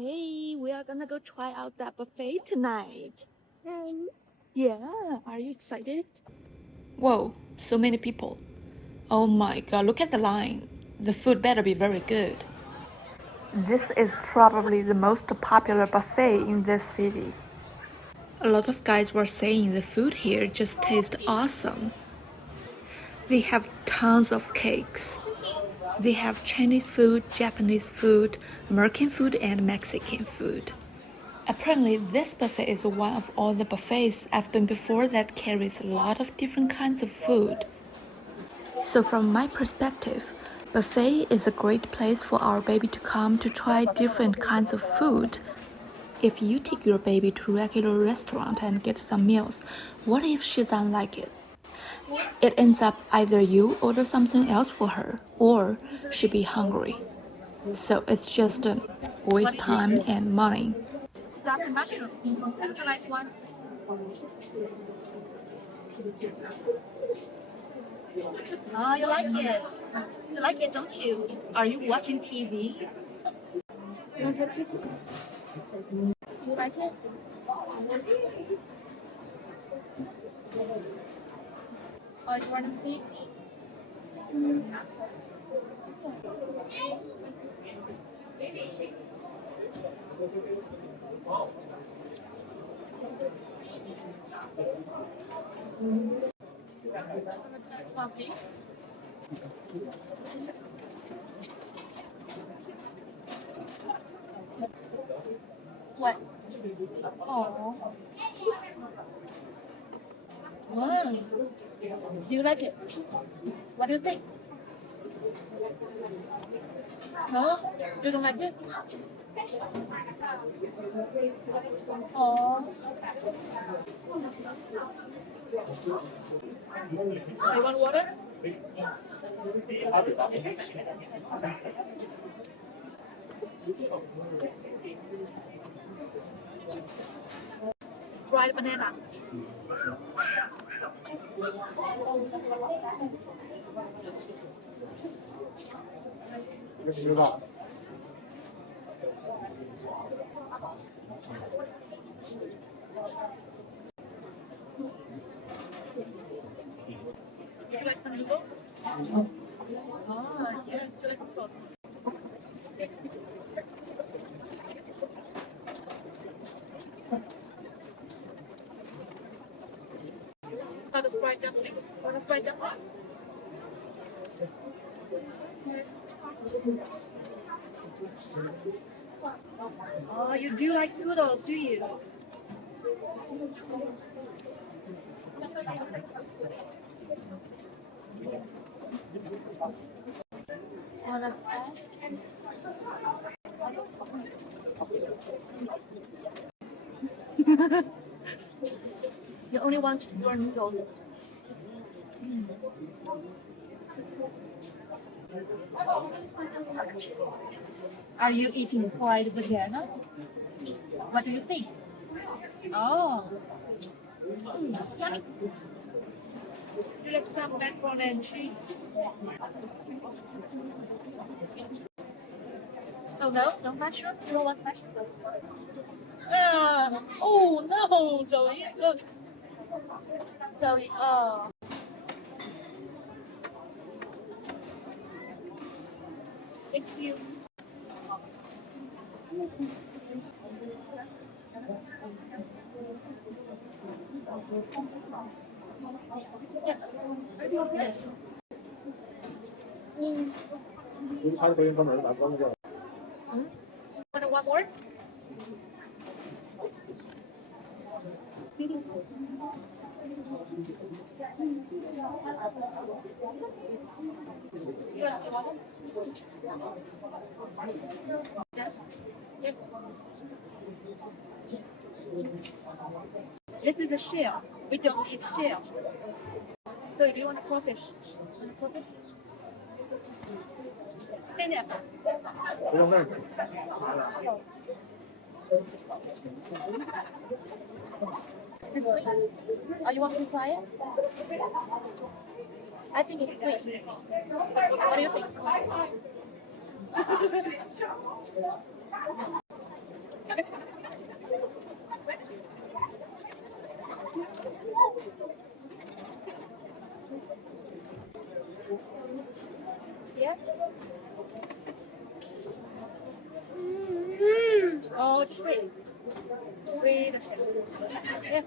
Hey, we are gonna go try out that buffet tonight. Um, Yeah, are you excited? Whoa, so many people. Oh my god, look at the line. The food better be very good. This is probably the most popular buffet in this city. A lot of guys were saying the food here just tastes awesome. They have tons of cakes. They have Chinese food, Japanese food, American food, and Mexican food. Apparently, this buffet is one of all the buffets I've been before that carries a lot of different kinds of food. So from my perspective, buffet is a great place for our baby to come to try different kinds of food. If you take your baby to a regular restaurant and get some meals, what if she doesn't like it? It ends up either you order something else for her or she be hungry. So it's just a waste time and money. Stuffed mushroom. That's a nice one. Oh, you like it? You like it, don't you? Are you watching TV? You want to taste it? You like it? Oh, you want to feed me? Something? What? Oh. Wow. Do you like it? What do you think? No? You don't like it? Oh. You want water? Fried banana. Would you like some noodles? Ah, yes, you like noodles. How does fried dumpling? Want a fried dumpling? Oh, you do like noodles, do you? Want a You only want your noodles. Are you eating fried banana? What do you think? Oh, yummy. Would you like some macaroni and cheese? Oh no, no mushroom? You don't want mushroom? Oh no, Zoe, look. Zoe, oh. Thank you. Yes. Want one more? You want the water? Yes. Yep. This is a shell. We don't eat shell. So do you want a crawfish? Want a crawfish? Pineapple. This sweet? Oh, you want to try it? I think it's sweet. What do you think? Oh, just wait. Wait a second. Yeah.